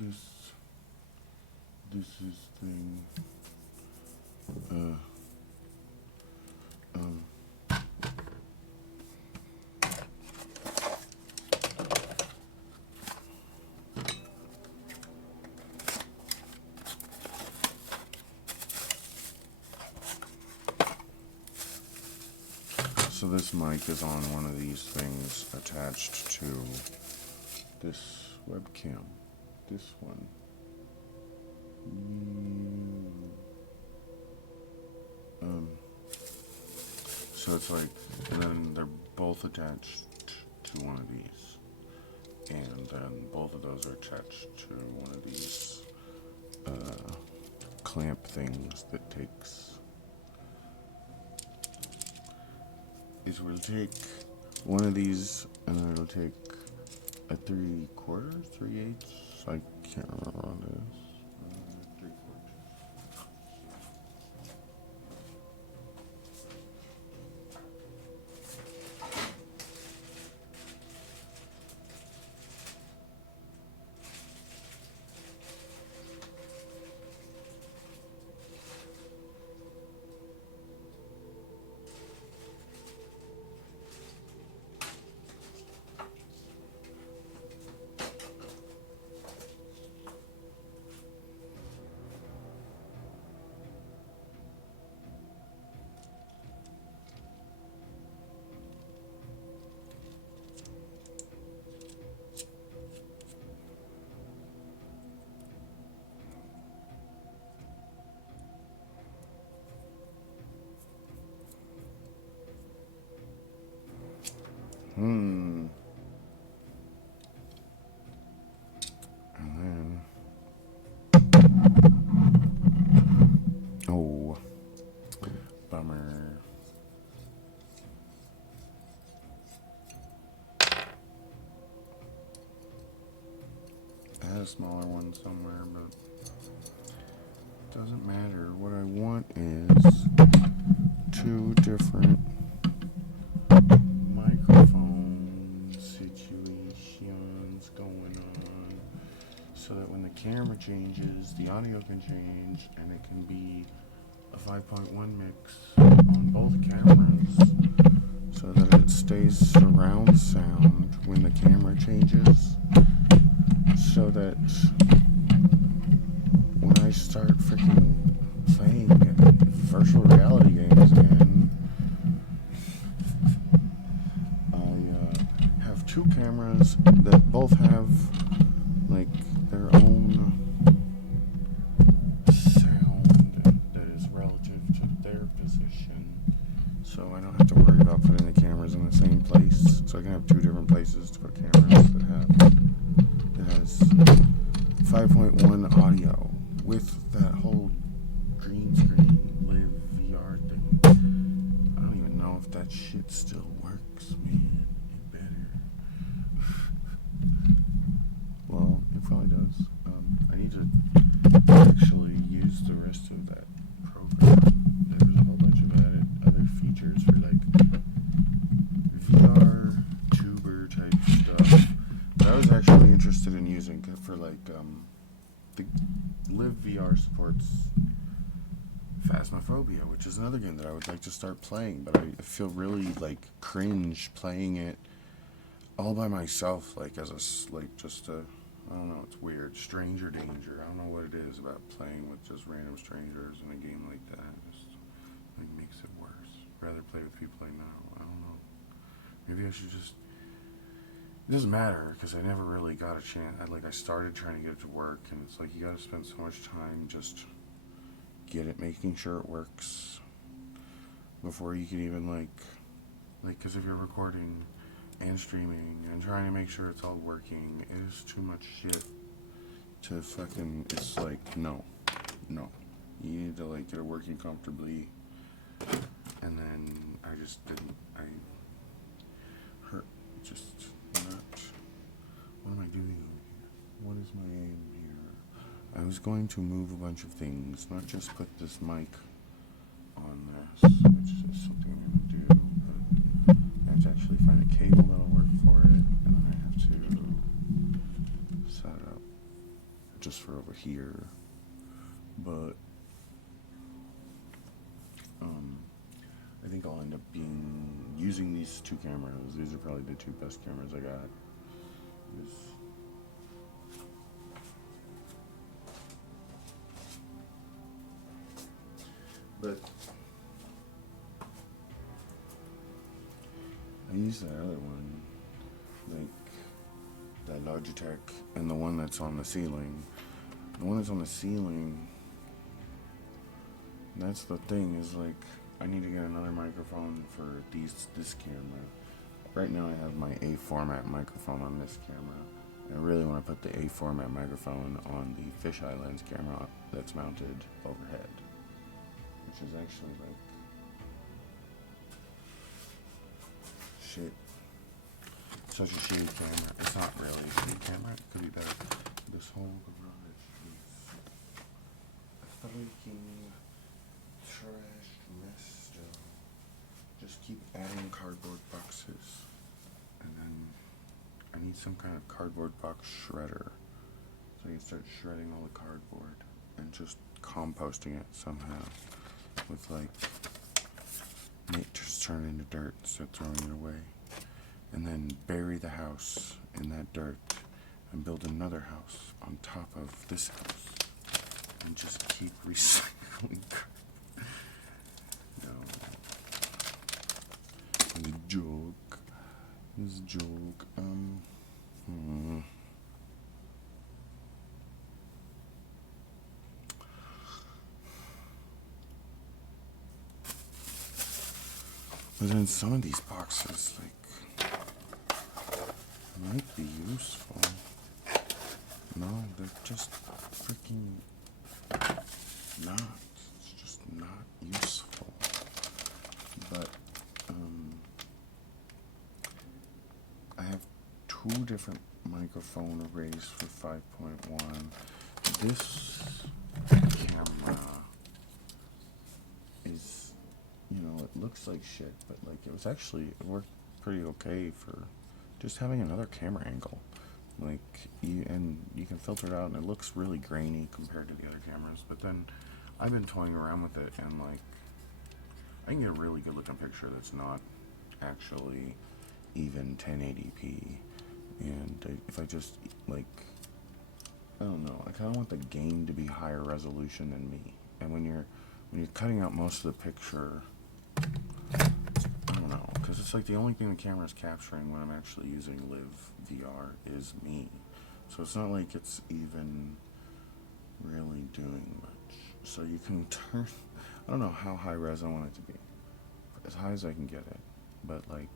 this is thing. Uh, um, so this mic is on one of these things attached to this webcam. This one. So it's like, then they're both attached to one of these, and then both of those are attached to one of these clamp things that takes. It will take one of these, and then it'll take a 3/4, 3/8. I can't remember what it is. 3/4. And then, oh, bummer. I had a smaller one somewhere, but it doesn't matter. What I want is two different microphone situations going on, so that when the camera changes, the audio can change, and it can be a 5.1 mix on both cameras, so that it stays surround sound when the camera changes, so that when I start freaking playing virtual reality games again, I have two cameras that both have like their own sound that is relative to their position, so I don't have to worry about putting the cameras in the same place. So I can have two different places to put cameras that has 5.1 audio with that whole green screen live VR thing. I don't even know if that shit still works, man. It better. Well, it probably does. I need to actually use the rest of that program. There's a whole bunch of other features for like VR tuber type stuff that I was actually interested in using for like the Live VR supports Phasmophobia, which is another game that I would like to start playing, but I feel really like cringe playing it all by myself, like as a like just a, I don't know, it's weird, stranger danger. I don't know what it is about playing with just random strangers in a game like that. It just like makes it worse. Rather play with people I know. I don't know. Maybe I should just. It doesn't matter because I never really got a chance. I started trying to get it to work, and it's like you got to spend so much time just making sure it works before you can even like because if you're recording and streaming and trying to make sure it's all working, it is too much shit to fucking. It's like no, you need to like get it working comfortably, and then I just didn't. I hurt just. Not. What am I doing over here? What is my aim here? I was going to move a bunch of things, not just put this mic on this, which is something I'm going to do, but I have to actually find a cable that'll work for it, and then I have to set it up just for over here. But I think I'll end up using these two cameras. These are probably the two best cameras I got. But I use that other one, like that Logitech, and the one that's on the ceiling. The one that's on the ceiling, that's the thing, is like I need to get another microphone for this camera. Right now I have my A format microphone on this camera. I really want to put the A format microphone on the fisheye lens camera that's mounted overhead, which is actually like shit. Such a shitty camera. It's not really a shitty camera. It could be better. This whole garage is a freaking trash mess still. Just keep adding cardboard boxes, and then I need some kind of cardboard box shredder so I can start shredding all the cardboard and just composting it somehow with like just turn it into dirt instead of throwing it away, and then bury the house in that dirt and build another house on top of this house and just keep recycling. No, it's a joke. It's a joke. But then some of these boxes, like, might be useful. No, they're just freaking not. It's just not useful. But, I have two different microphone arrays for 5.1. This camera is, it looks like shit, but like it worked pretty okay for just having another camera angle. Like, you can filter it out, and it looks really grainy compared to the other cameras. But then I've been toying around with it, and like I can get a really good looking picture that's not actually even 1080p. And if I just like, I don't know, I kind of want the game to be higher resolution than me. And when you're cutting out most of the picture, I don't know, because it's like the only thing the camera is capturing when I'm actually using Live VR is me. So it's not like it's even really doing much. So you can turn, I don't know how high res I want it to be, as high as I can get it. But like,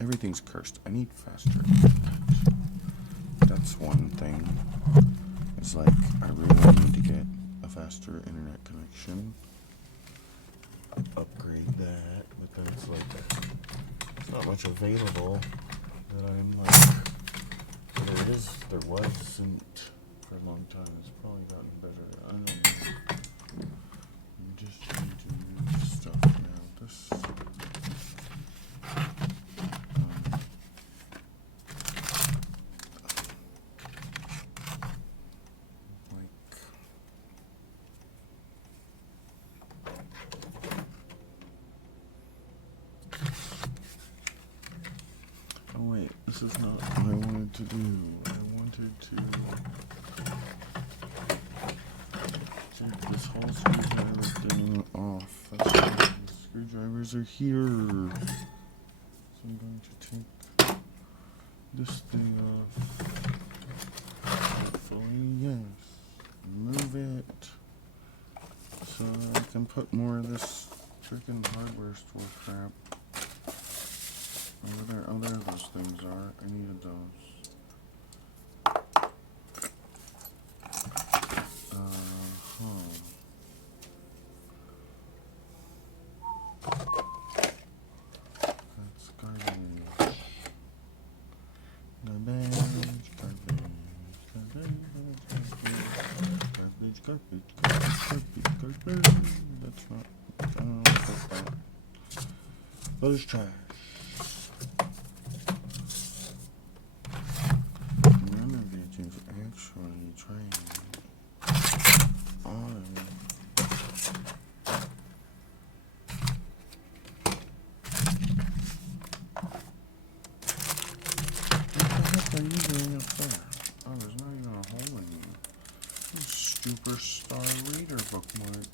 everything's cursed. I need faster internet. That's one thing. It's like, I really need to get a faster internet connection. Upgrade that, but then it's like, there's not much available that I'm like, there wasn't for a long time. It's probably gotten better. I don't know. You just need to use stuff now. This, this is not what I wanted to do. I wanted to take this whole screwdriver thing off. That's why the screwdrivers are here. So I'm going to take this thing off. Hopefully, yes. Move it so I can put more of this freaking hardware store crap. Oh, there those things are. I needed those. That's garbage. Garbage. That's not. I don't know what that's about. But it's trash. None of it is actually trash. Superstar Reader bookmarks.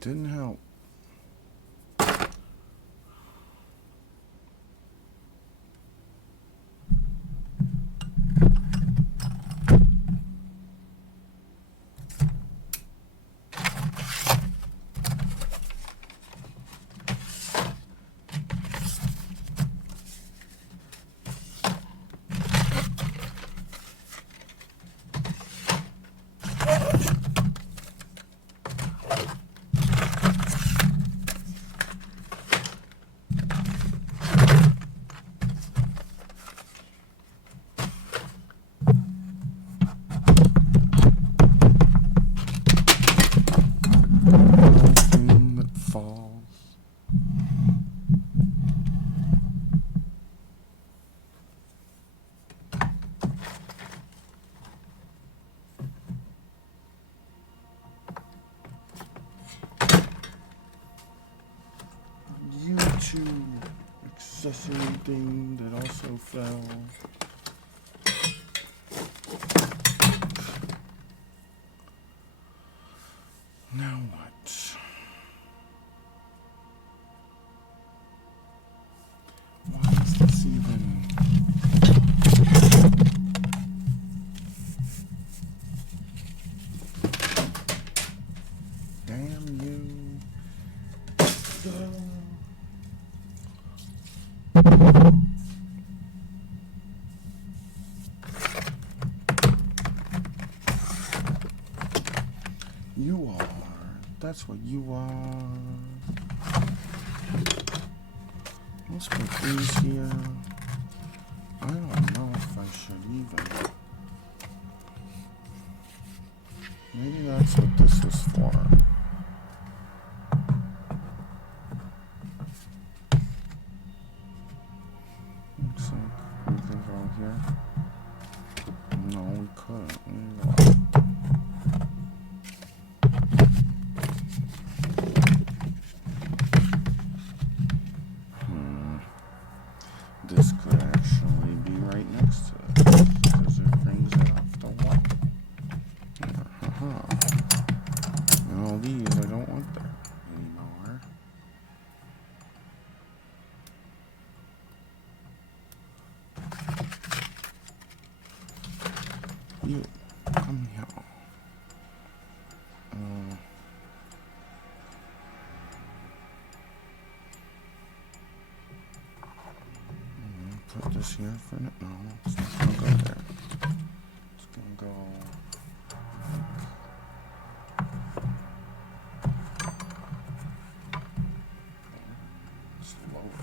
Didn't help. Accessory thing that also fell. Now what? Why is this even? Damn you. You are. That's what you are. Let's put these here. I don't know if I should even. Maybe that's what this was for. Looks like we can go here. No, we couldn't. This could actually be right next to it because it brings it off the wall. And all these I don't want there anymore. You come here. Put this here for no, it's not gonna go there. It's gonna go it's lower.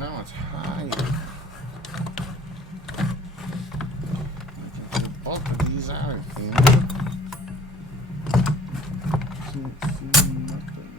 Now it's higher. I can get both of these out of here. Can't see nothing.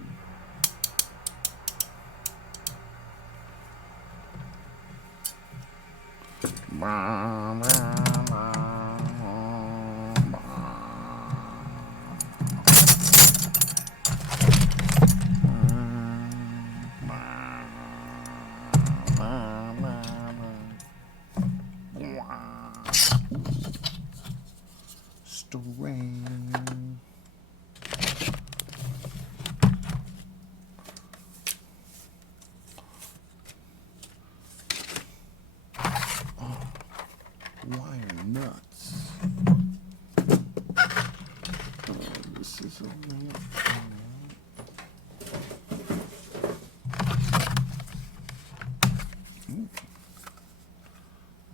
String. Wire nuts. Oh, this is a lamp.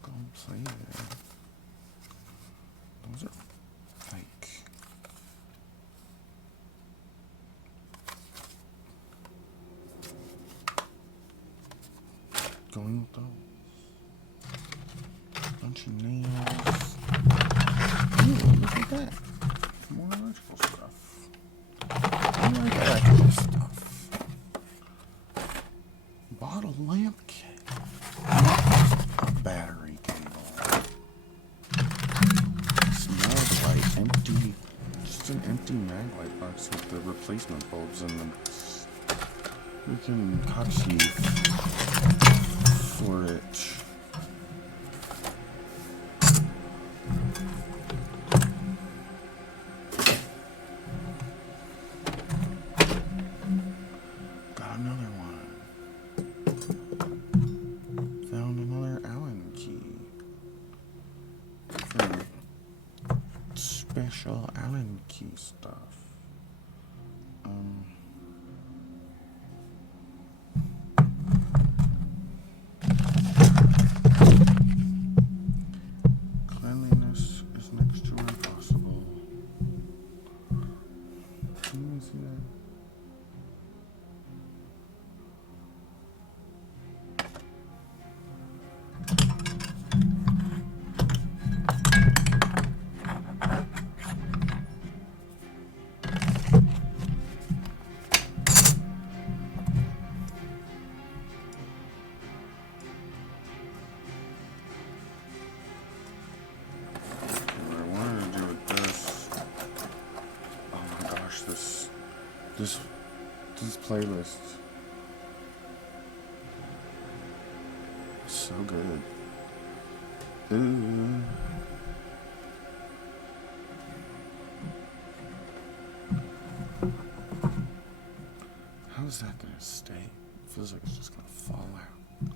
Go play there. Those are fake. Going with those. Bunch of nails. Ooh, look at that. More electrical stuff. I like electrical stuff. Bottle lamp kit. A battery cable. Smells like empty. Just an empty mag light box with the replacement bulbs in them. freaking cockteeth for it. Got another one. Found another Allen key for special Allen key stuff. Cleanliness is next to impossible. Can you see that? This playlist, so good. Ooh. How is that gonna stay? It feels like it's just gonna fall out.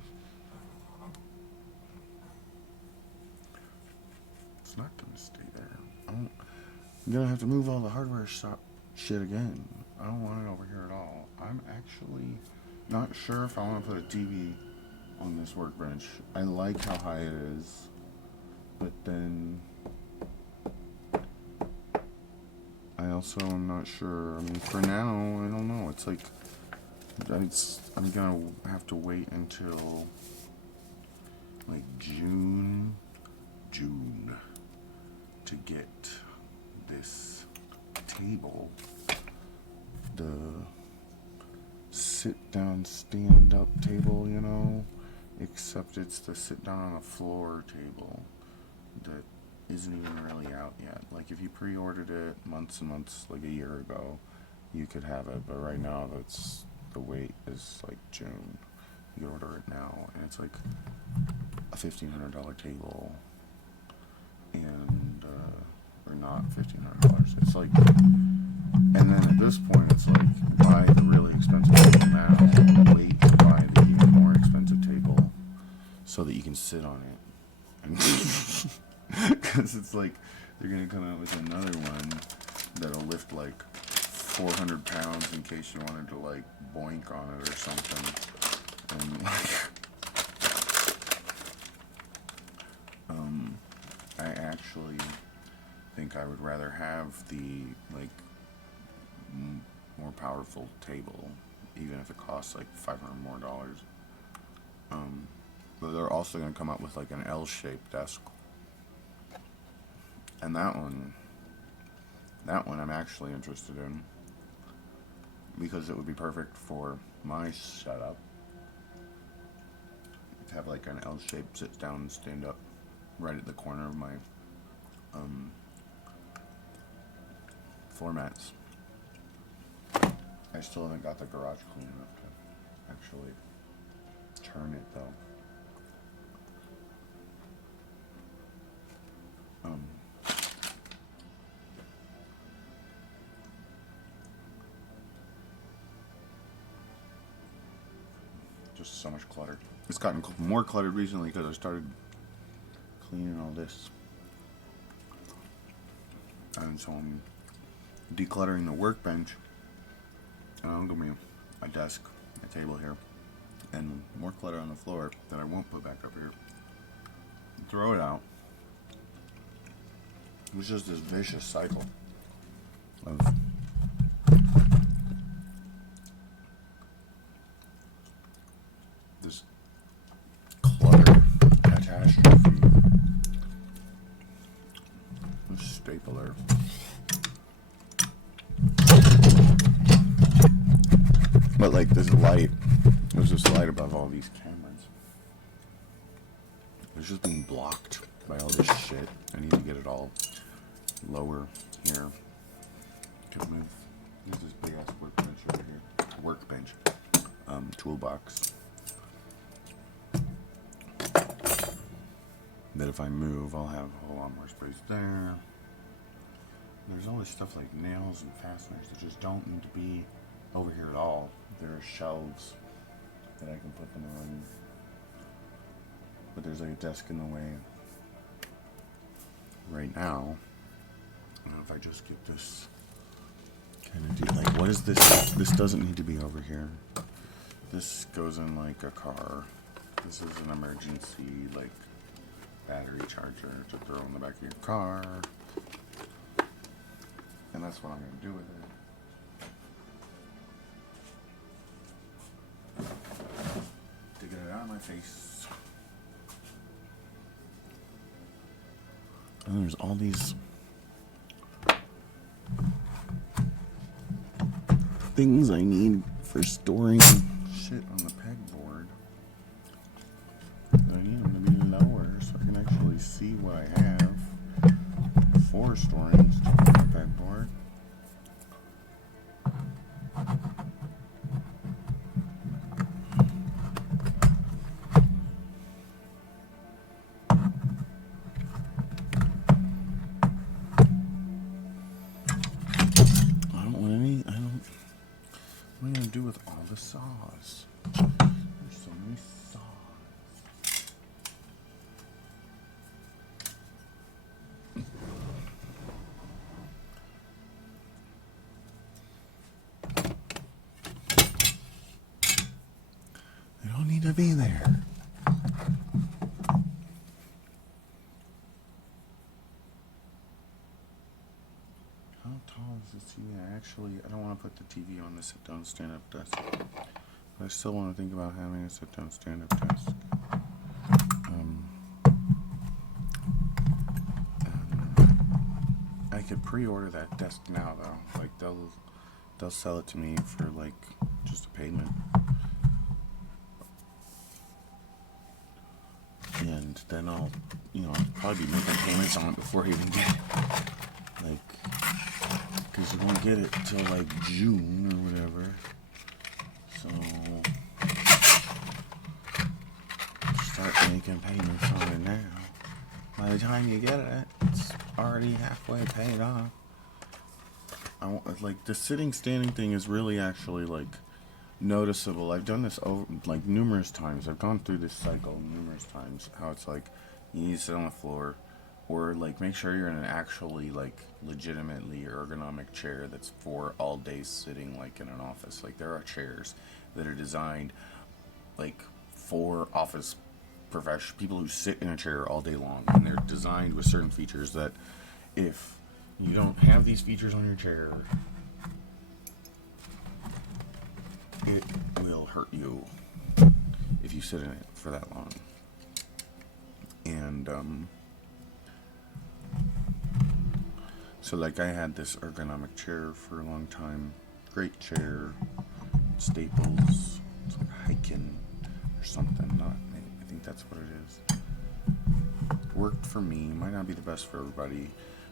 It's not gonna stay there. I'm gonna have to move all the hardware shit again. I don't want it over here at all. I'm actually not sure if I want to put a TV on this workbench. I like how high it is, but then I also am not sure. I mean, for now, I don't know. It's like I'm gonna have to wait until like June to get this table. The sit-down, stand-up table, you know, except it's the sit-down on the floor table that isn't even really out yet. Like, if you pre-ordered it months and months, like a year ago, you could have it, but right now, the wait is like June. You can order it now, and it's like a $1,500 table, and, or not $1,500, it's like, and then at this point, it's like, buy the really expensive table now, wait to buy the even more expensive table so that you can sit on it. Because it's like, they're going to come out with another one that'll lift like 400 pounds in case you wanted to like boink on it or something. And like, I actually think I would rather have the like more powerful table, even if it costs like $500 more. But they're also going to come out with like an L-shaped desk, and that one I'm actually interested in because it would be perfect for my setup. To have like an L-shaped sit down and stand up right at the corner of my floor mats. I still haven't got the garage clean enough to actually turn it though. Just so much clutter. It's gotten more cluttered recently because I started cleaning all this. And so I'm decluttering the workbench. And I'm going to be a desk, a table here, and more clutter on the floor that I won't put back up here. Throw it out. It was just this vicious cycle of this clutter catastrophe. This stapler. But like this light, there's this light above all these cameras. It's just being blocked by all this shit. I need to get it all lower here. Can move. There's this big ass workbench over here. Workbench. toolbox. That if I move, I'll have a whole lot more space there. There's always stuff like nails and fasteners that just don't need to be over here at all. There are shelves that I can put them on. But there's like a desk in the way. Right now, if I just get this kind of deal, like what is this? This doesn't need to be over here. This goes in like a car. This is an emergency like battery charger to throw in the back of your car. And that's what I'm going to do with it. To get it out of my face. And there's all these things I need for storing shit on the pegboard. I need them to be lower so I can actually see what I have for storing stuff on the pegboard. What am I going to do with all the saws? There's so many saws. They don't need to be there. How tall is this TV? I don't want to put the TV on the sit-down stand-up desk. But I still want to think about having a sit-down stand-up desk. I could pre-order that desk now, though. Like they'll sell it to me for like just a payment. And then I'll probably be making payments on it before I even get it. Like, because you won't get it till like June or whatever. So start making payments on it now. By the time you get it, it's already halfway paid off. Like the standing thing is really actually like noticeable. I've done this over like numerous times. I've gone through this cycle numerous times. How it's like you need to sit on the floor, or like make sure you're in an actually like legitimately ergonomic chair that's for all day sitting like in an office. Like there are chairs that are designed like for office professional people who sit in a chair all day long, and they're designed with certain features that if you don't have these features on your chair, it will hurt you if you sit in it for that long. And so like I had this ergonomic chair for a long time. Great chair, Staples, it's like Heiken or something. I think that's what it is. Worked for me, might not be the best for everybody.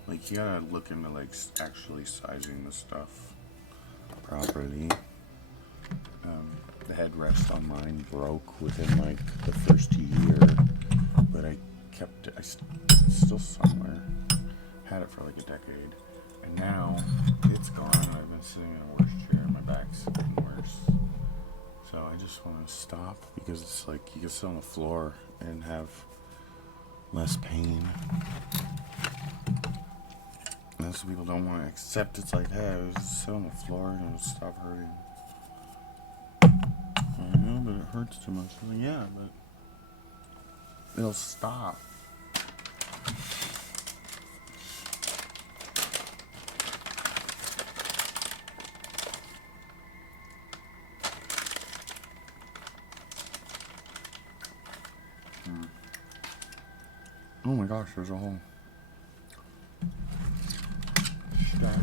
Like you gotta look into like actually sizing the stuff properly. The headrest on mine broke within like the first year, but I kept it. It's still somewhere. Had it for like a decade, and now it's gone. And I've been sitting in a worse chair. My back's getting worse. So I just want to stop because it's like you can sit on the floor and have less pain. And that's what people don't want to accept. It's like, hey, I just sit on the floor and it'll stop hurting. I know, but it hurts too much. I'm like, yeah, but it'll stop. Oh my gosh, there's a whole stack.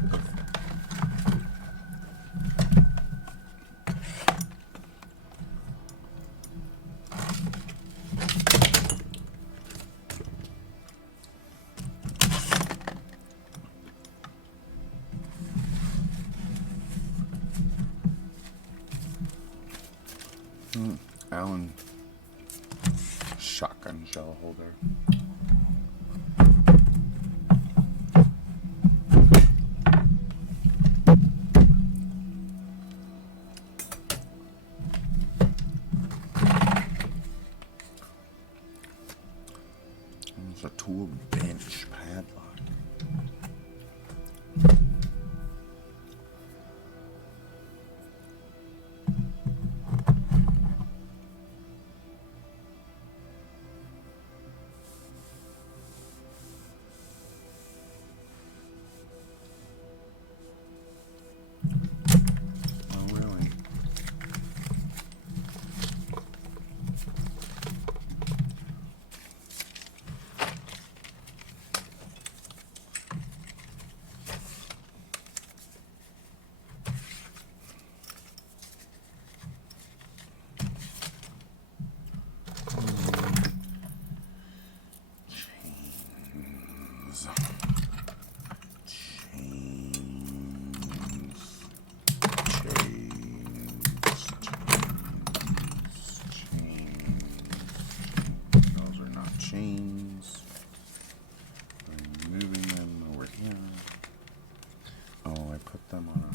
Allen shotgun shell holder. It's a tool bench padlock. Oh, really? Those are not chains. I'm moving them over here. Oh, I put them on a...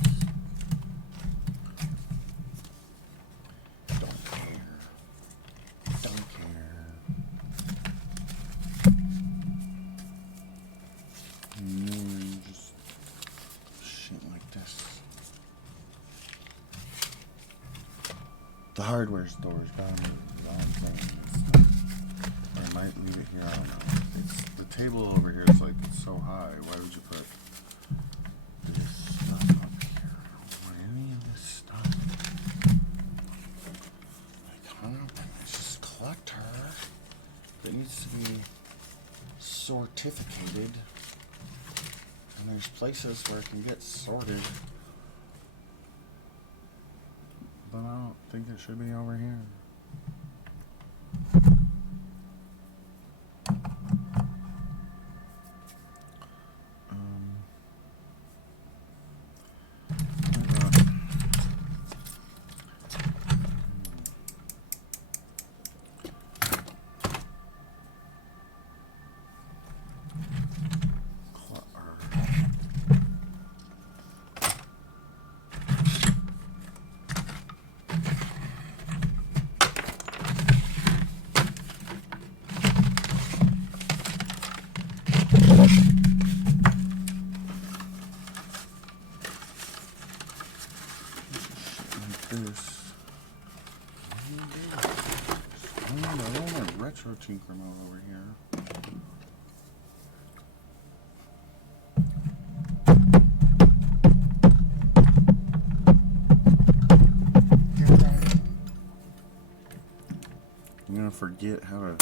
Don't care. Don't care. No, just shit like this. The hardware store's gone. I might leave it here. I don't know. It's the table over here is like it's so high. Why would you put this stuff up here? Or any of this stuff? Like, huh? It's just collector. It needs to be sortificated. And there's places where it can get sorted. But I don't think it should be over here. This. I want a retro tinker mode over here. I'm gonna forget how to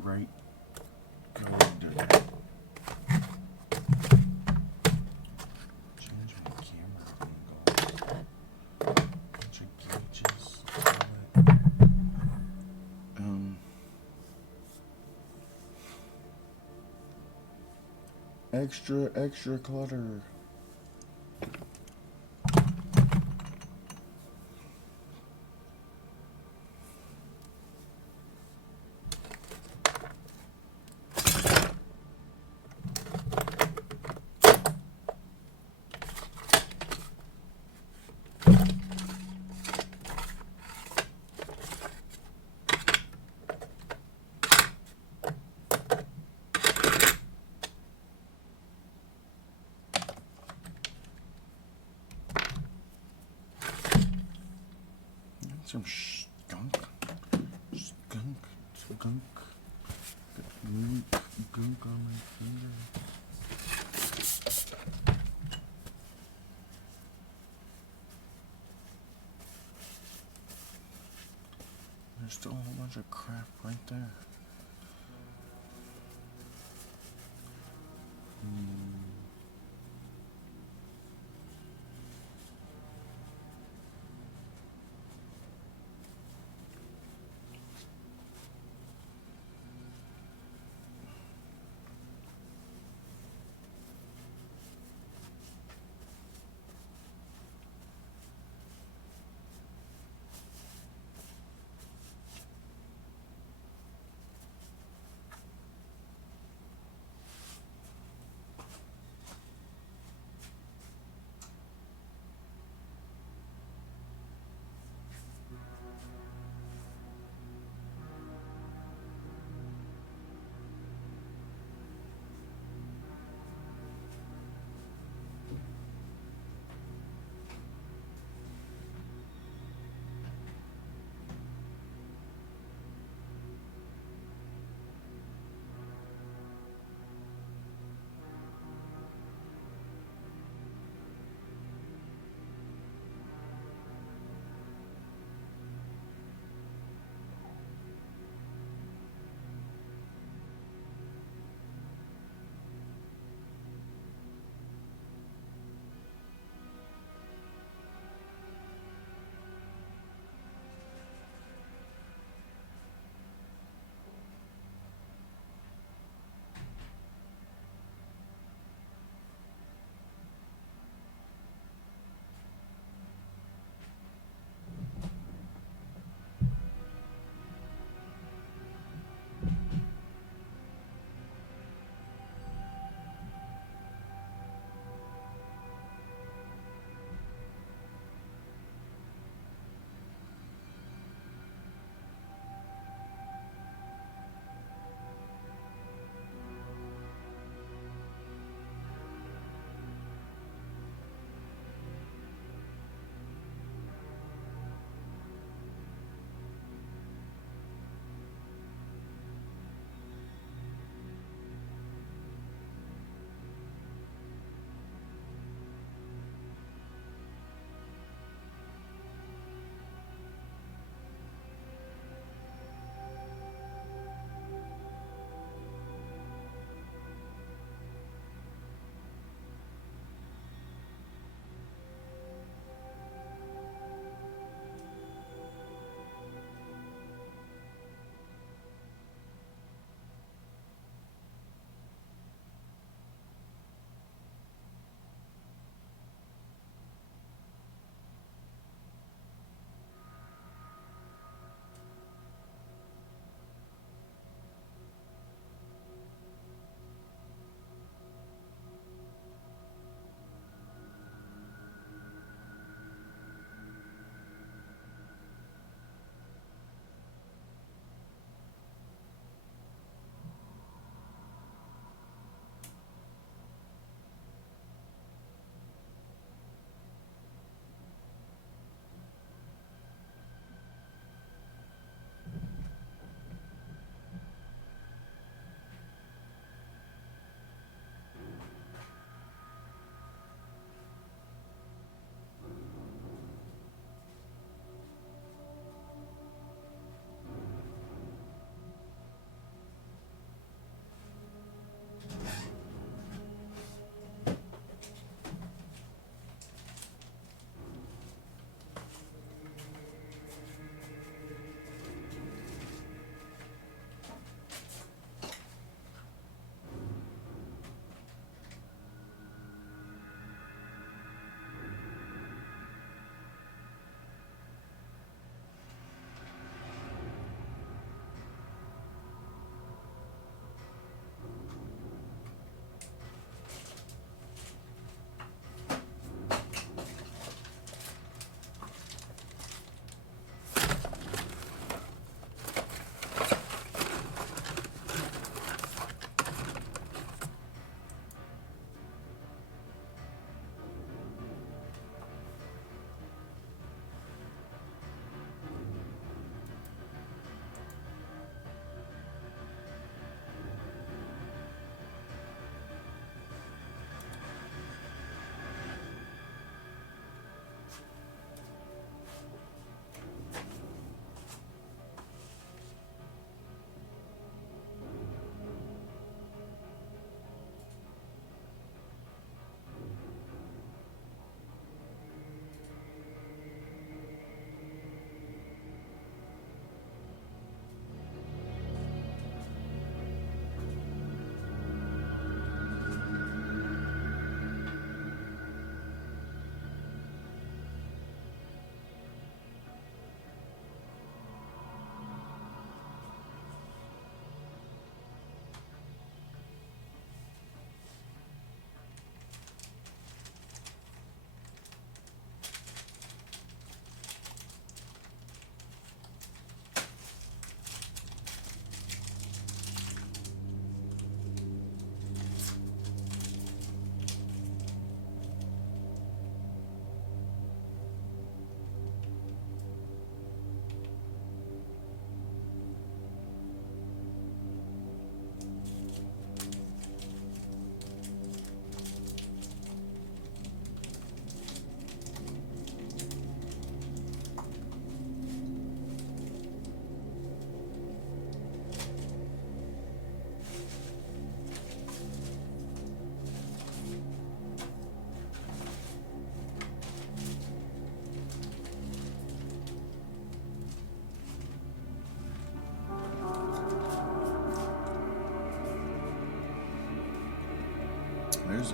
write. Go ahead and do that. Change my camera angle. Bunch of gauges. Extra clutter. Some skunk. Gunk on my finger. There's still a whole bunch of crap right there.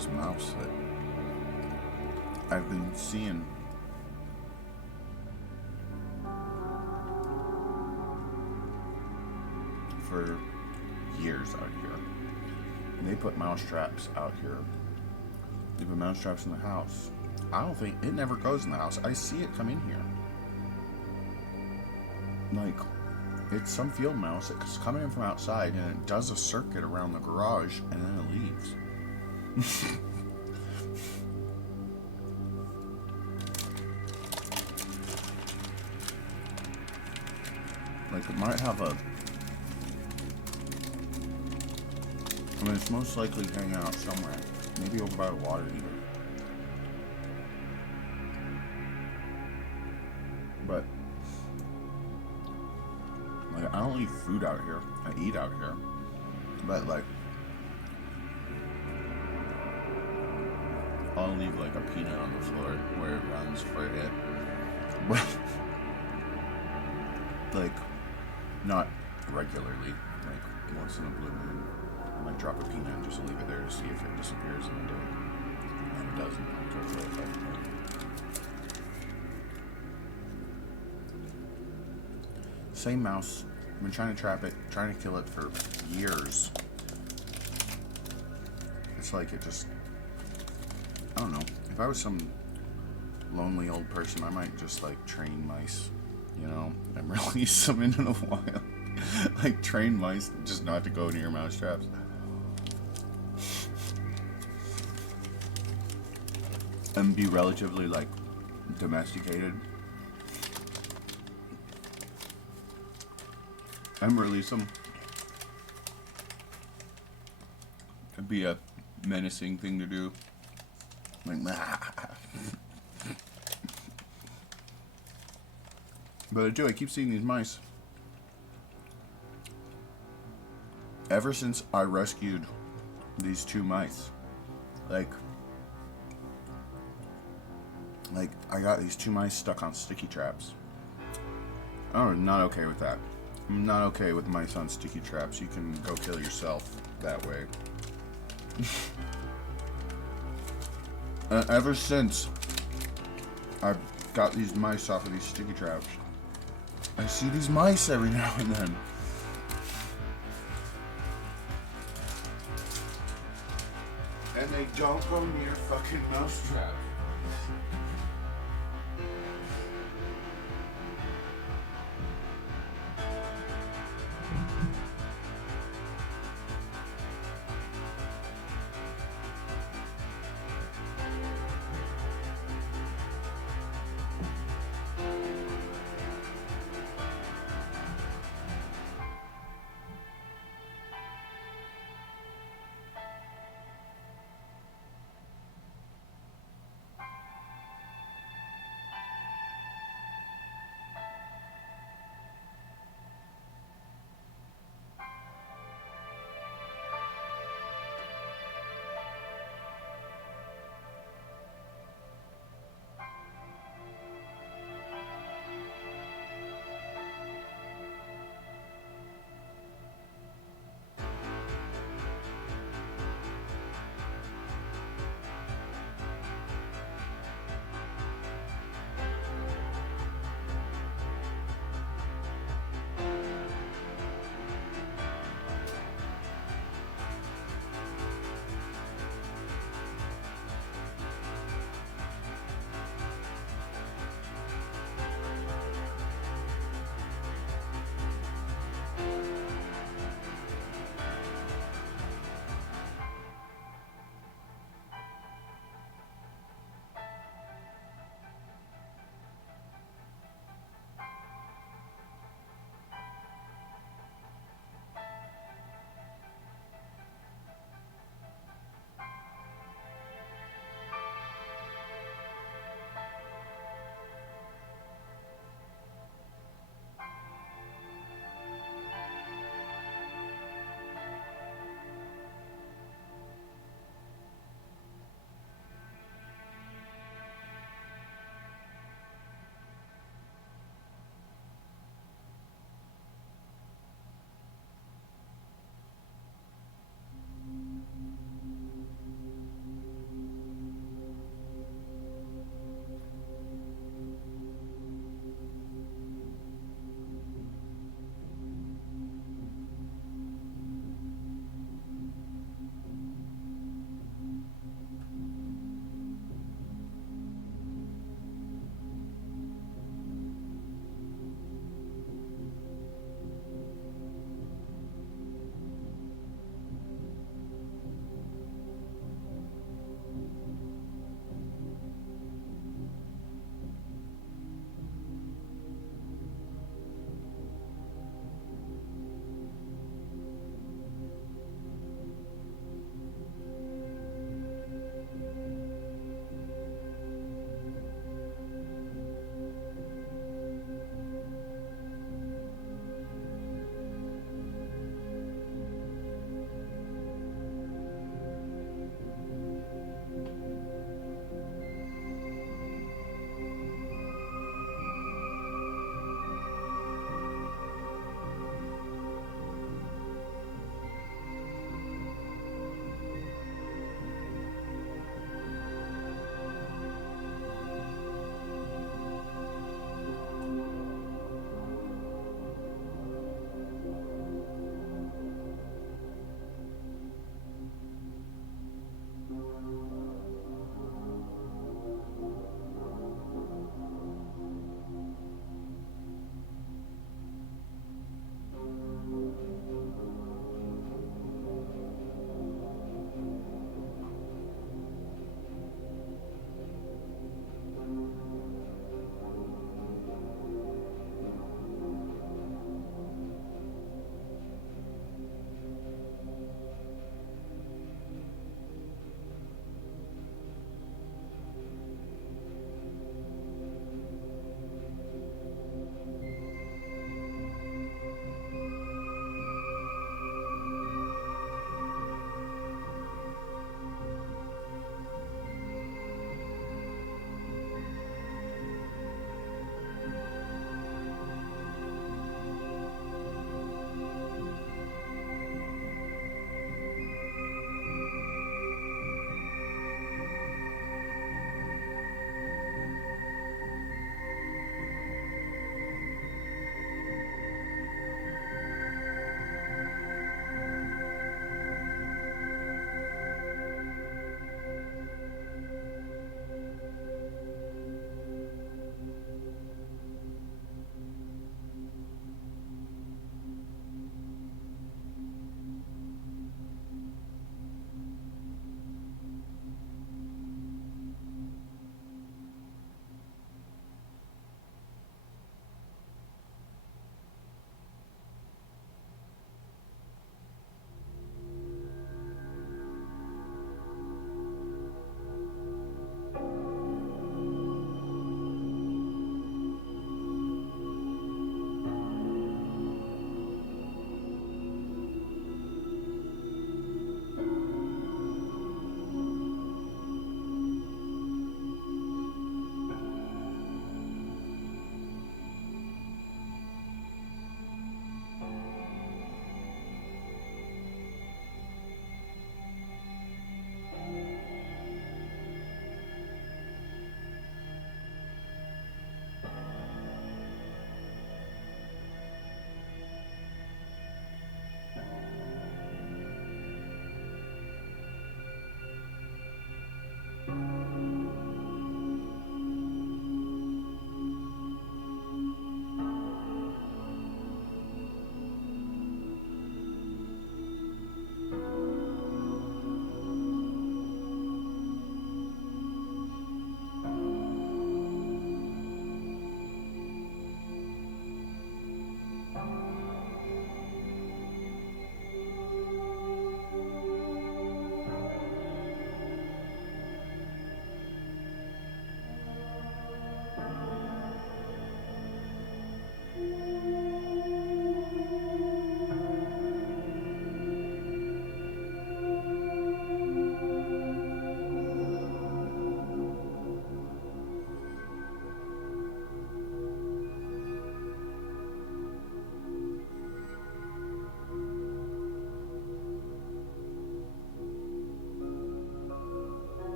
this mouse that I've been seeing for years out here. And they put mouse traps out here. They put mouse traps in the house. I don't think it never goes in the house. I see it come in here. Like, it's some field mouse that's coming in from outside and it does a circuit around the garage and then it leaves. Like, it might have a... I mean, it's most likely hanging out somewhere. Maybe over by a water heater. But, like, I don't leave food out here. I eat out here. But, like, I'll leave, like, a peanut on the floor where it runs for a hit. But, like, not regularly. Like, once in a blue moon. I might drop a peanut and just leave it there to see if it disappears in the day. And it doesn't. I'll go throw it back. Same mouse. I've been trying to trap it, trying to kill it for years. It's like it just... I don't know. If I was some lonely old person, I might just, like, train mice, you know, and release them into the wild. Like, train mice just not to go near mouse traps. And be relatively, like, domesticated. And release them. It'd be a menacing thing to do. Like, but I do, I keep seeing these mice. Ever since I rescued these two mice, like I got these two mice stuck on sticky traps. I'm not okay with that. I'm not okay with mice on sticky traps. You can go kill yourself that way. Ever since I got these mice off of these sticky traps, I see these mice every now and then. And they don't go near fucking mouse traps.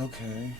Okay.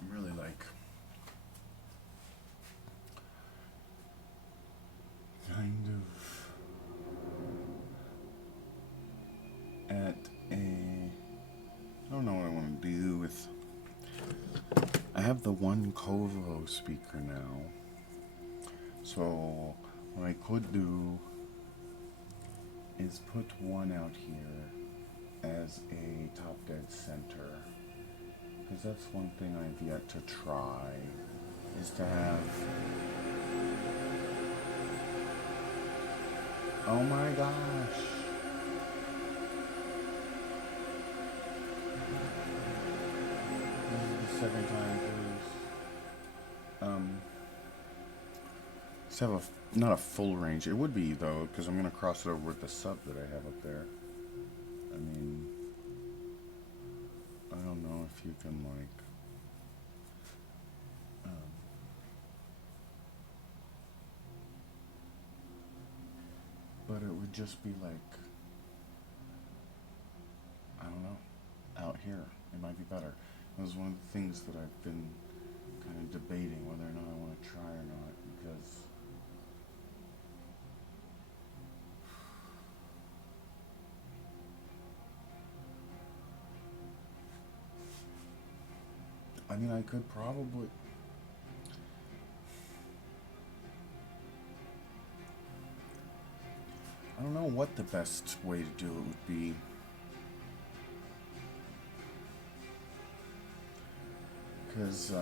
I'm really like kind of at a, I don't know what I want to do with, I have the one Kovo speaker now, so what I could do is put one out here as a top dead center, because that's one thing I've yet to try, is to have, oh my gosh, this is the second time through this. Let's have not a full range. It would be though, because I'm gonna cross it over with the sub that I have up there. I mean, I don't know if you can like, but it would just be like, I don't know, out here. It might be better. It was one of the things that I've been kind of debating whether or not I want to try or not, because I mean, I could probably, I don't know what the best way to do it would be. Because,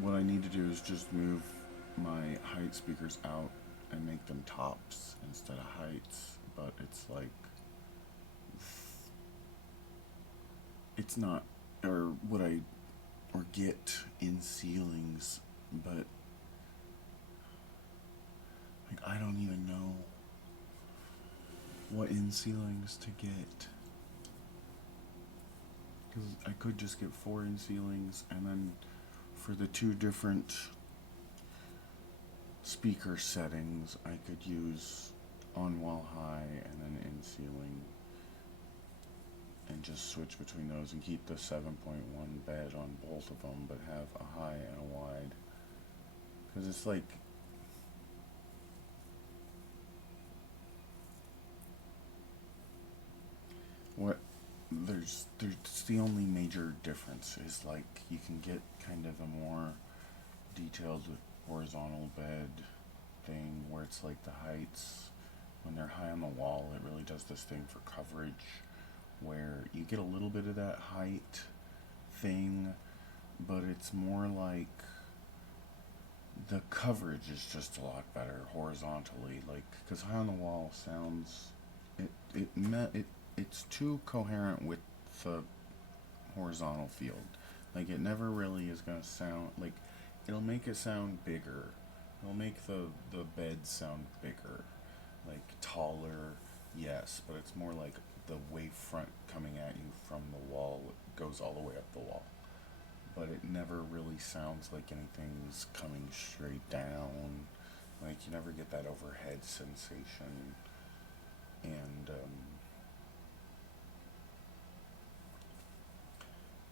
what I need to do is just move my height speakers out and make them tops instead of heights, but it's like, it's not, or what I, or get in ceilings, but like I don't even know what in ceilings to get, because I could just get 4 in ceilings and then for the two different speaker settings, I could use on wall high and then in ceiling, and just switch between those and keep the 7.1 bed on both of them, but have a high and a wide. Because it's like, what there's the only major difference is like you can get kind of a more detailed horizontal bed thing where it's like the heights when they're high on the wall, it really does this thing for coverage where you get a little bit of that height thing, but it's more like the coverage is just a lot better horizontally, like because high on the wall sounds it's too coherent with the horizontal field. Like it never really is gonna sound like it'll make it sound bigger. It'll make the bed sound bigger, like taller, yes, but it's more like the wavefront coming at you from the wall goes all the way up the wall. But it never really sounds like anything's coming straight down. Like you never get that overhead sensation. And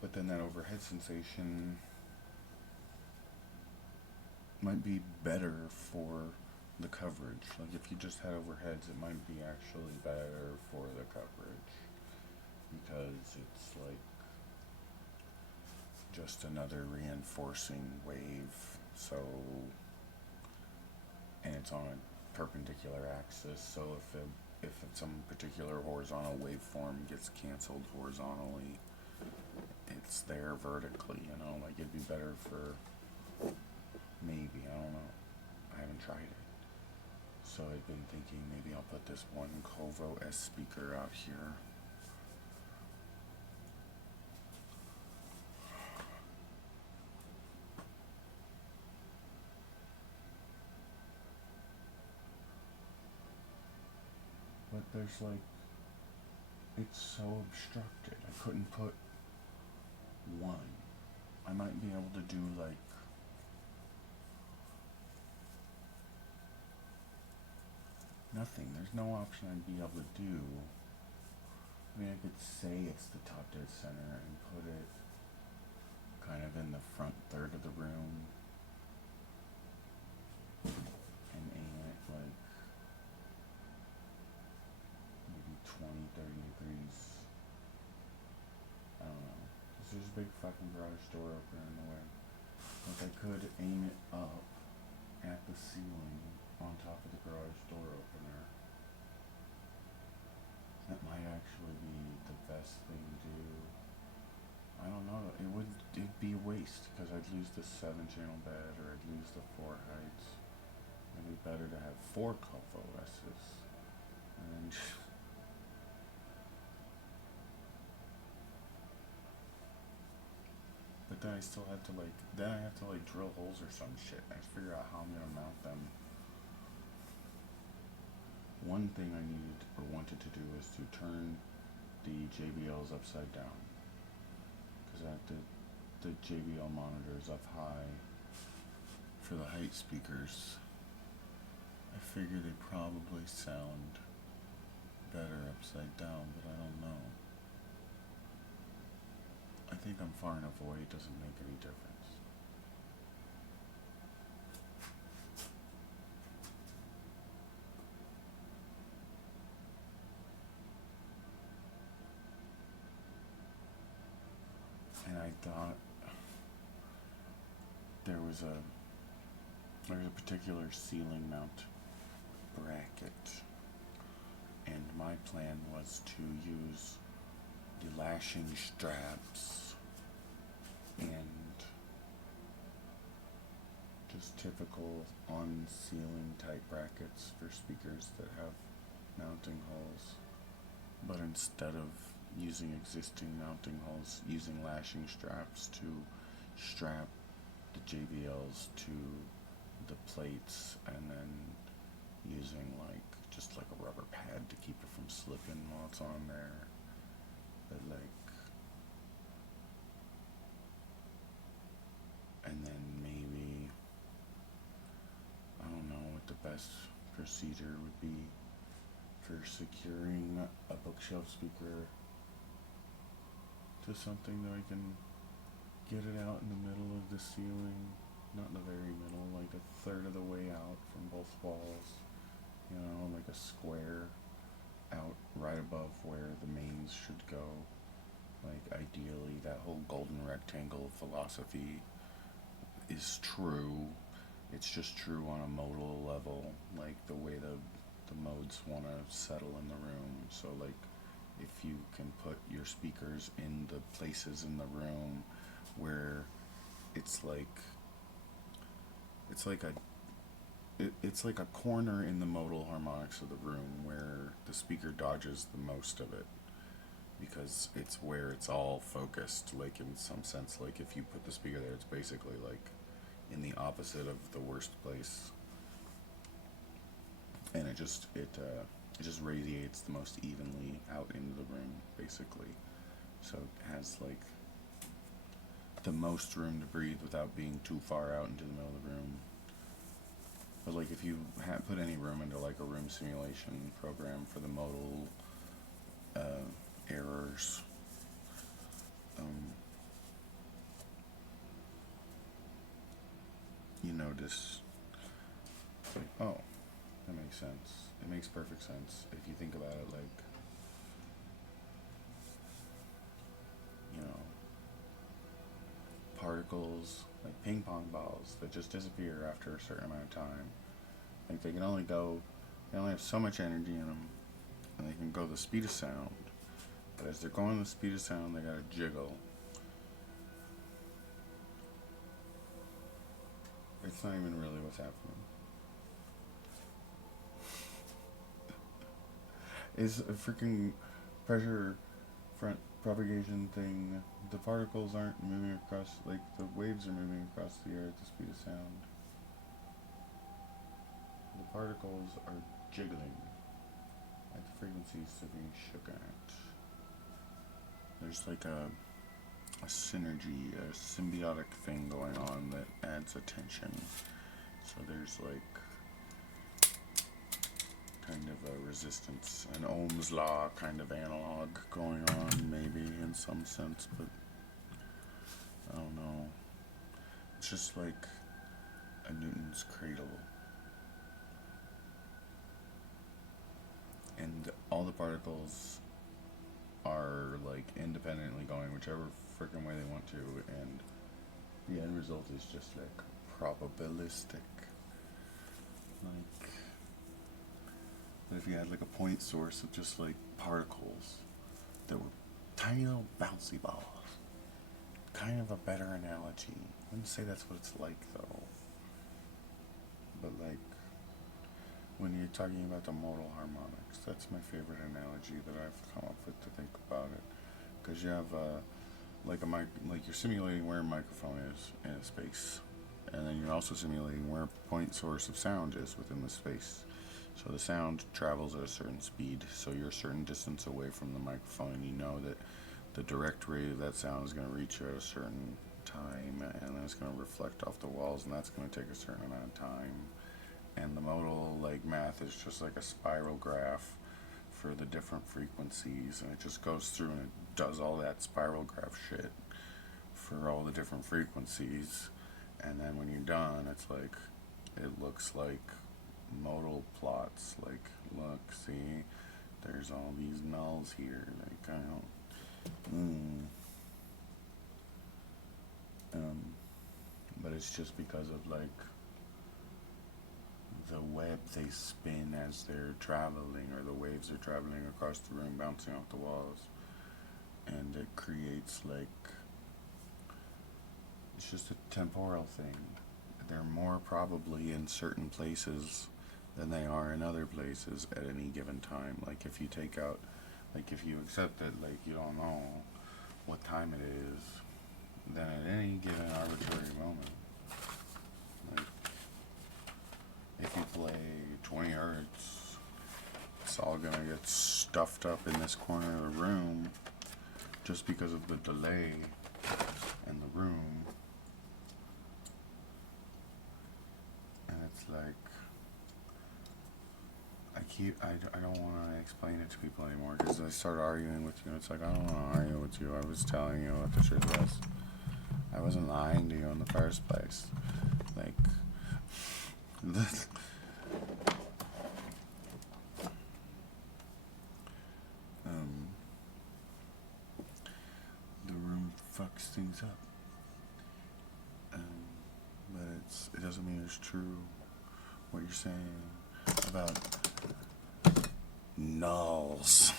but then that overhead sensation might be better for the coverage. Like if you just had overheads, it might be actually better for the coverage because it's like just another reinforcing wave. So, and it's on a perpendicular axis. So if some particular horizontal waveform gets canceled horizontally, it's there vertically. You know, like it'd be better for maybe, I don't know. I haven't tried it. So I've been thinking maybe I'll put this one Covo S speaker out here. But there's like, it's so obstructed. I couldn't put one. I might be able to do like nothing. There's no option I'd be able to do. I mean, I could say it's the top dead center and put it kind of in the front third of the room and aim it like maybe 20, 30 degrees. I don't know. Because there's a big fucking garage door opener in the way. Like I could aim it up at the ceiling on top of the garage door opener. That might actually be the best thing to do. I don't know. It'd be a waste because I'd lose the 7-channel bed or I'd lose the 4 heights. It'd be better to have 4 Covo S's. And then but then I still have to drill holes or some shit. I have to figure out how I'm gonna mount them. One thing I needed or wanted to do is to turn the JBLs upside down. Because the JBL monitors up high for the height speakers. I figure they probably sound better upside down, but I don't know. I think I'm far enough away, it doesn't make any difference. And I thought there's a particular ceiling mount bracket, and my plan was to use the lashing straps and just typical on ceiling type brackets for speakers that have mounting holes, but instead of using existing mounting holes, using lashing straps to strap the JBLs to the plates, and then using just like a rubber pad to keep it from slipping while it's on there. But and best procedure would be for securing a bookshelf speaker to something that I can get it out in the middle of the ceiling, not in the very middle, like a third of the way out from both walls, you know, like a square out right above where the mains should go. Like ideally that whole golden rectangle philosophy is true. It's just true on a modal level, like the way the modes want to settle in the room. So like if you can put your speakers in the places in the room where it's like it's like a corner in the modal harmonics of the room where the speaker dodges the most of it, because it's where it's all focused. Like in some sense, like if you put the speaker there, it's basically like in the opposite of the worst place, and it just radiates the most evenly out into the room, basically. So it has like the most room to breathe without being too far out into the middle of the room. But like if you put any room into like a room simulation program for the modal errors, you notice, like, oh, that makes sense. It makes perfect sense if you think about it, like, you know, particles, like ping pong balls that just disappear after a certain amount of time. Like they only have so much energy in them, and they can go the speed of sound. But as they're going the speed of sound, they gotta jiggle. It's not even really what's happening. Is a freaking pressure front propagation thing. The particles aren't moving across, like the waves are moving across the air at the speed of sound. The particles are jiggling at the frequencies they're being shook at. There's like a synergy, a symbiotic thing going on that adds attention. So there's like kind of a resistance, an Ohm's law kind of analog going on, maybe in some sense, but I don't know. It's just like a Newton's cradle. And all the particles are like independently going whichever freaking way they want to, and the end result is just like probabilistic. Like, but if you had like a point source of just like particles that were tiny little bouncy balls, kind of a better analogy. I wouldn't say that's what it's like though, but like when you're talking about the modal harmonics, that's my favorite analogy that I've come up with to think about it. Because you have like you're simulating where a microphone is in a space, and then you're also simulating where a point source of sound is within the space. So the sound travels at a certain speed, so you're a certain distance away from the microphone, and you know that the direct rate of that sound is going to reach you at a certain time, and then it's going to reflect off the walls, and that's going to take a certain amount of time. And the modal like math is just like a spiral graph for the different frequencies, and it just goes through and it does all that spiral graph shit for all the different frequencies. And then when you're done, it's like it looks like modal plots. Like, look, see, there's all these nulls here. Like, I don't. But it's just because of like the web they spin as they're traveling, or the waves are traveling across the room, bouncing off the walls, and it creates like, it's just a temporal thing. They're more probably in certain places than they are in other places at any given time. Like if you take out, like if you accept that like you don't know what time it is, then at any given arbitrary moment, like if you play 20 hertz, it's all gonna get stuffed up in this corner of the room just because of the delay in the room. And it's like, I don't want to explain it to people anymore because I started arguing with you and it's like, I don't want to argue with you. I was telling you what the truth was. I wasn't lying to you in the first place. Like, um, the room fucks things up. But it doesn't mean it's true what you're saying about nulls.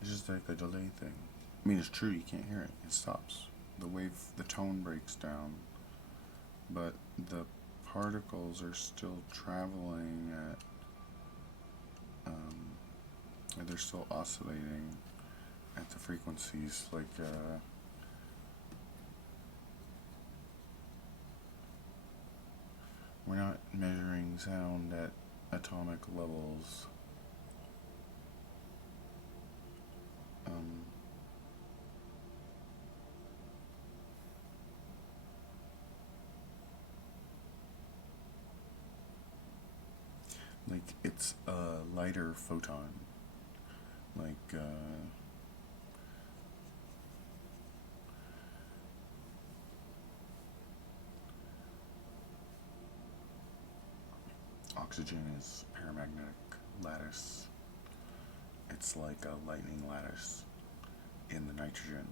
It's just like a delay thing. I mean, it's true, you can't hear it. It stops. The tone breaks down. But the particles are still traveling and they're still oscillating at the frequencies. Like, we're not measuring sound at atomic levels. Like, it's a lighter photon. Like, oxygen is paramagnetic lattice. It's like a lightning lattice in the nitrogen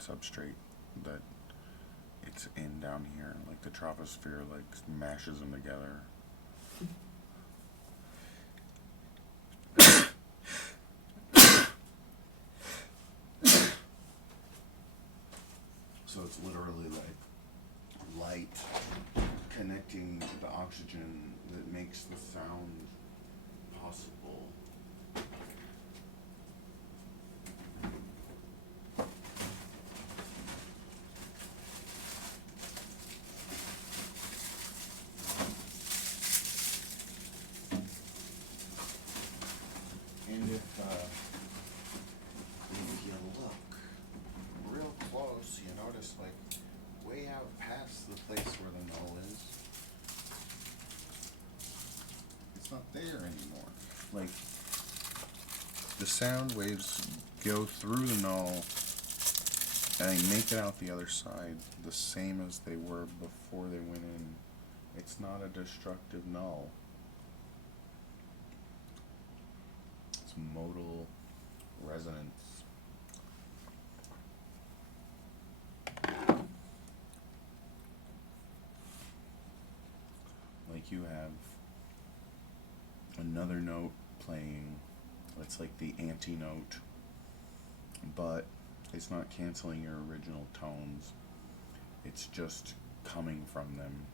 substrate that it's in down here. Like the troposphere, like, mashes them together. So it's literally like light connecting the oxygen that makes the sound possible. And if you look real close, you notice, like, way out past the place where the null is, it's not there anymore. Like, the sound waves go through the null and they make it out the other side the same as they were before they went in. It's not a destructive null. It's modal resonance. Like, you have another note playing, it's like the anti-note, but it's not canceling your original tones. It's just coming from them.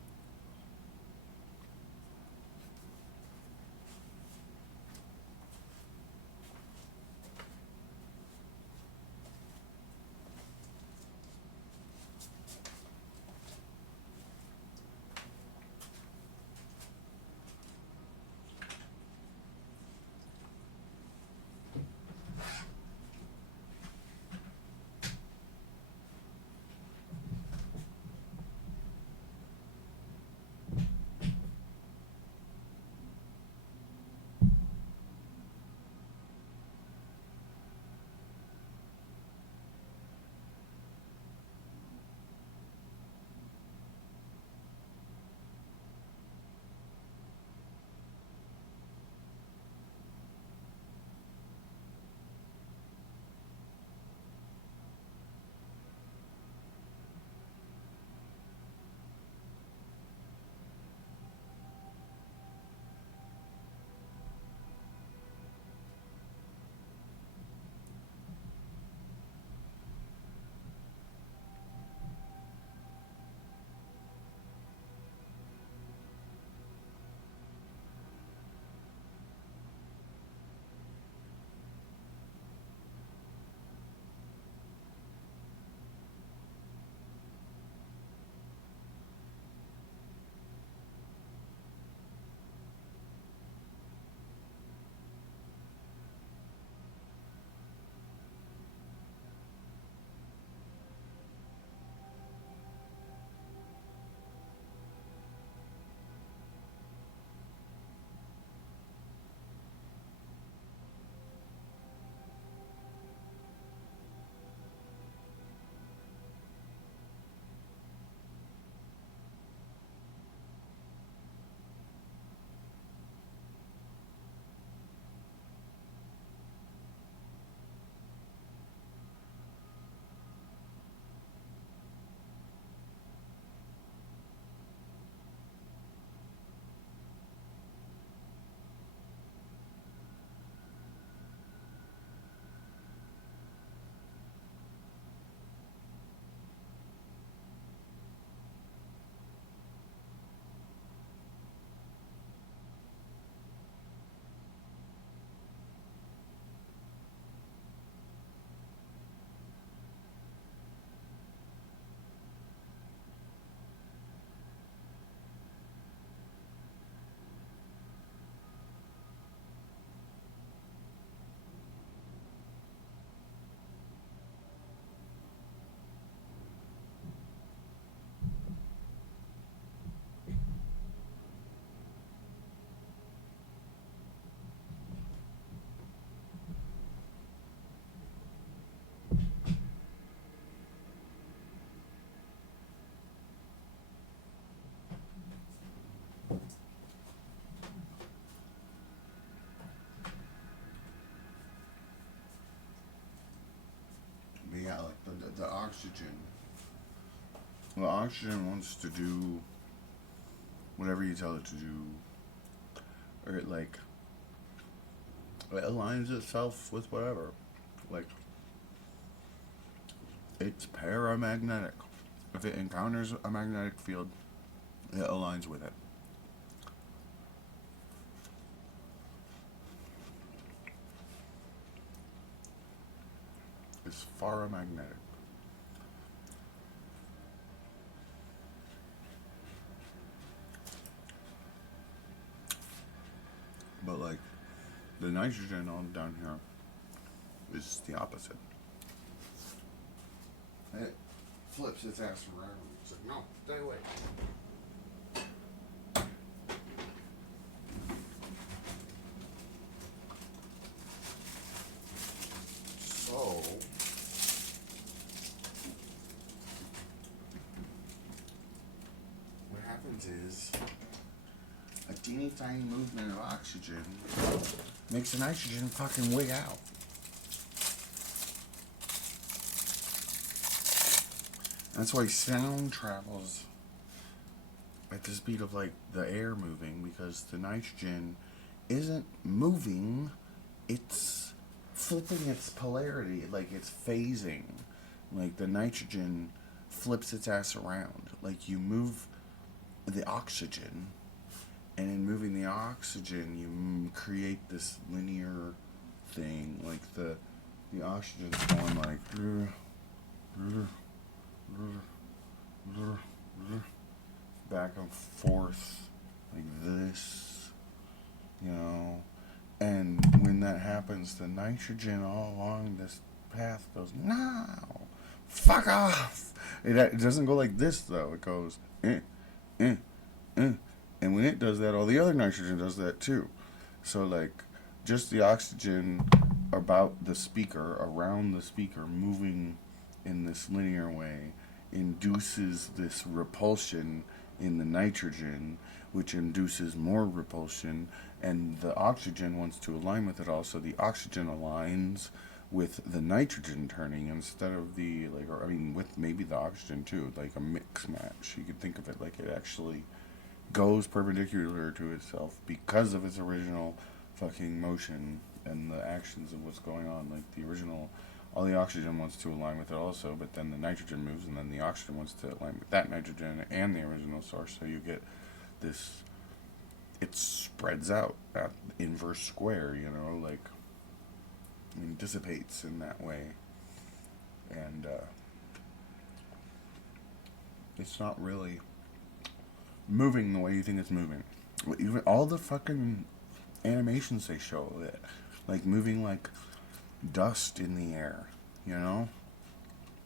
oxygen. Well, oxygen wants to do whatever you tell it to do, or it aligns itself with whatever. Like, it's paramagnetic. If it encounters a magnetic field, it aligns with it. It's paramagnetic. But like the nitrogen on down here is the opposite. It flips its ass around. It's like, no, stay away. So what happens is a teeny tiny movement of oxygen makes the nitrogen fucking wig out. That's why sound travels at the speed of like the air moving, because the nitrogen isn't moving, it's flipping its polarity, like it's phasing. Like the nitrogen flips its ass around. Like you move the oxygen, and in moving the oxygen, you create this linear thing. Like the oxygen's going like back and forth like this, you know. And when that happens, the nitrogen all along this path goes, no, fuck off. It doesn't go like this though. It goes eh, eh, eh. And when it does that, all the other nitrogen does that too. So like just the oxygen about the speaker, around the speaker, moving in this linear way induces this repulsion in the nitrogen, which induces more repulsion, and the oxygen wants to align with it also. The oxygen aligns with the nitrogen turning instead of the, like, or I mean, with maybe the oxygen too, like a mix match. You could think of it like it actually goes perpendicular to itself because of its original fucking motion and the actions of what's going on. Like the original, all the oxygen wants to align with it also, but then the nitrogen moves, and then the oxygen wants to align with that nitrogen and the original source, so you get this, it spreads out at inverse square, you know, like, and dissipates in that way. And it's not really moving the way you think it's moving. Even all the fucking animations they show it, like moving like dust in the air, you know?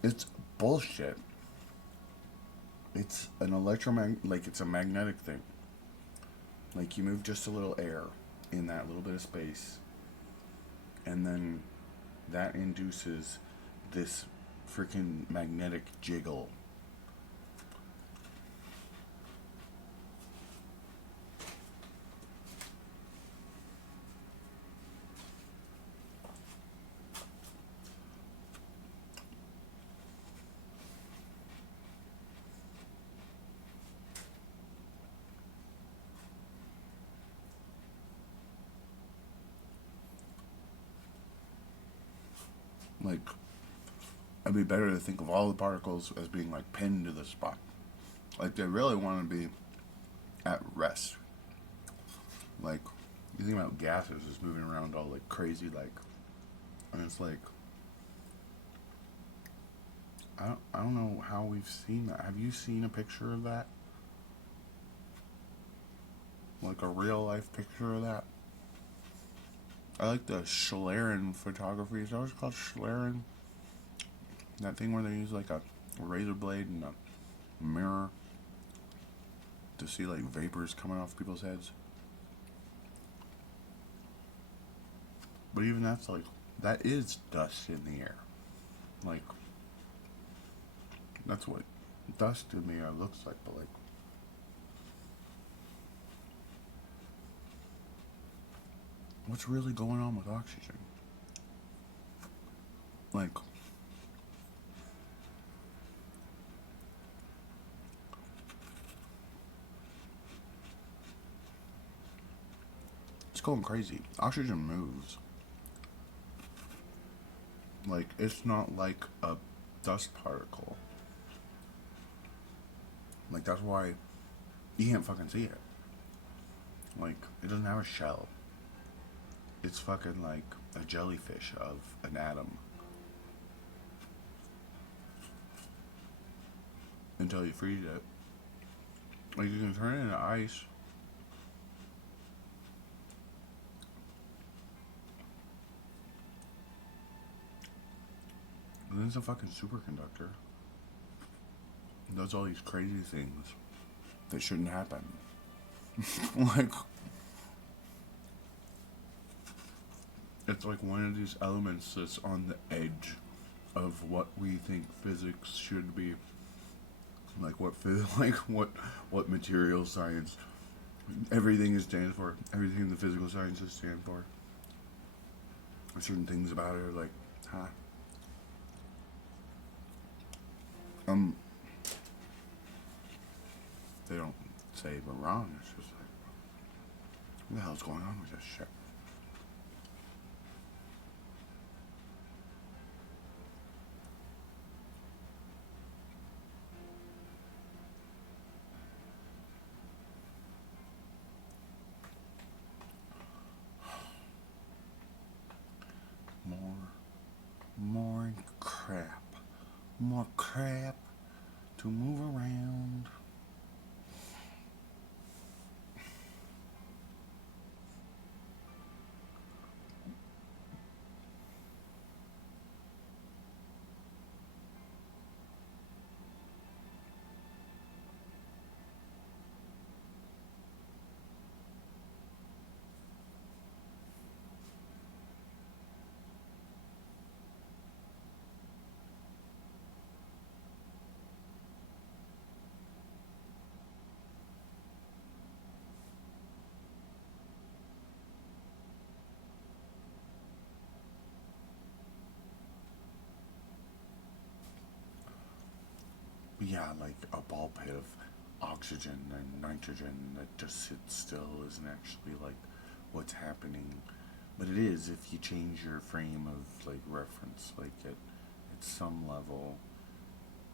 It's bullshit. It's an like it's a magnetic thing. Like you move just a little air in that little bit of space, and then that induces this freaking magnetic jiggle. Like, it'd be better to think of all the particles as being like pinned to the spot. Like they really want to be at rest. Like, you think about gases just moving around all like crazy, like, and it's like, I don't know how we've seen that. Have you seen a picture of that? Like a real life picture of that? I like the Schlerin photography. Is that what it's called? Schlerin? That thing where they use like a razor blade and a mirror to see like vapors coming off people's heads. But even that's like, that is dust in the air. Like, that's what dust in the air looks like, but like, what's really going on with oxygen? Like, going crazy. Oxygen moves. Like, it's not like a dust particle. Like, that's why you can't fucking see it. Like, it doesn't have a shell. It's fucking like a jellyfish of an atom. Until you freeze it. Like, you can turn it into ice. And then it's a fucking superconductor. It does all these crazy things that shouldn't happen. Like, it's like one of these elements that's on the edge of what we think physics should be. Like what material science, everything it stands for, everything the physical sciences stand for. Certain things about it are like, huh? They don't say we're wrong. It's just like, what the hell's going on with this shit? More crap. More crap to move around. Yeah, like a ball pit of oxygen and nitrogen that just sits still isn't actually like what's happening, but it is if you change your frame of like reference. Like at some level,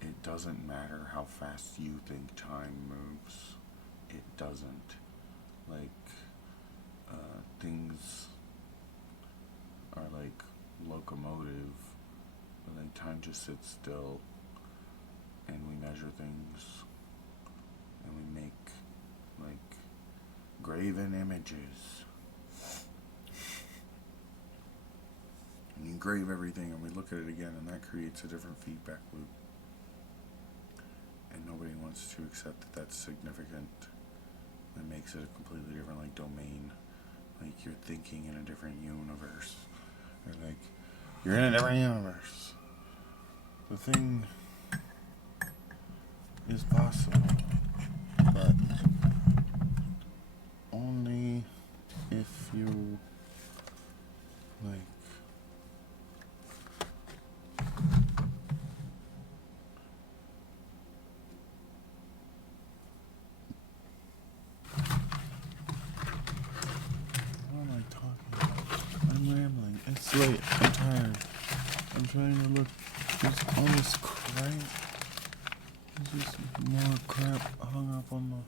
it doesn't matter how fast you think time moves. It doesn't. Like things are like locomotive, but like time just sits still. And we measure things, and we make, like, graven images. And you engrave everything, and we look at it again, and that creates a different feedback loop. And nobody wants to accept that that's significant. It makes it a completely different, like, domain. Like, you're thinking in a different universe. Or, like, you're in a different universe. The thing is possible, but only if you like what am I talking about? I'm rambling. It's late. I'm tired. I'm trying to look. There's all this crap. There's just more crap hung up on the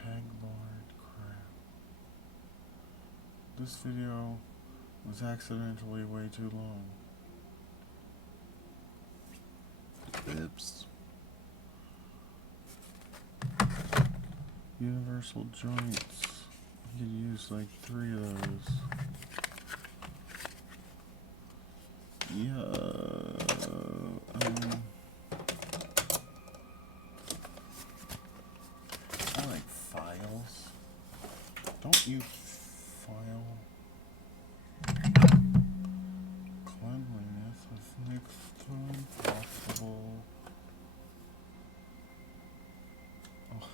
pegboard crap. This video was accidentally way too long. Oops. Universal joints. You could use like 3 of those. Yeah. I like files. Don't you file? Cleanliness is next to impossible. Oh.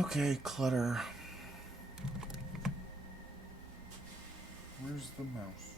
Okay, clutter. Where's the mouse?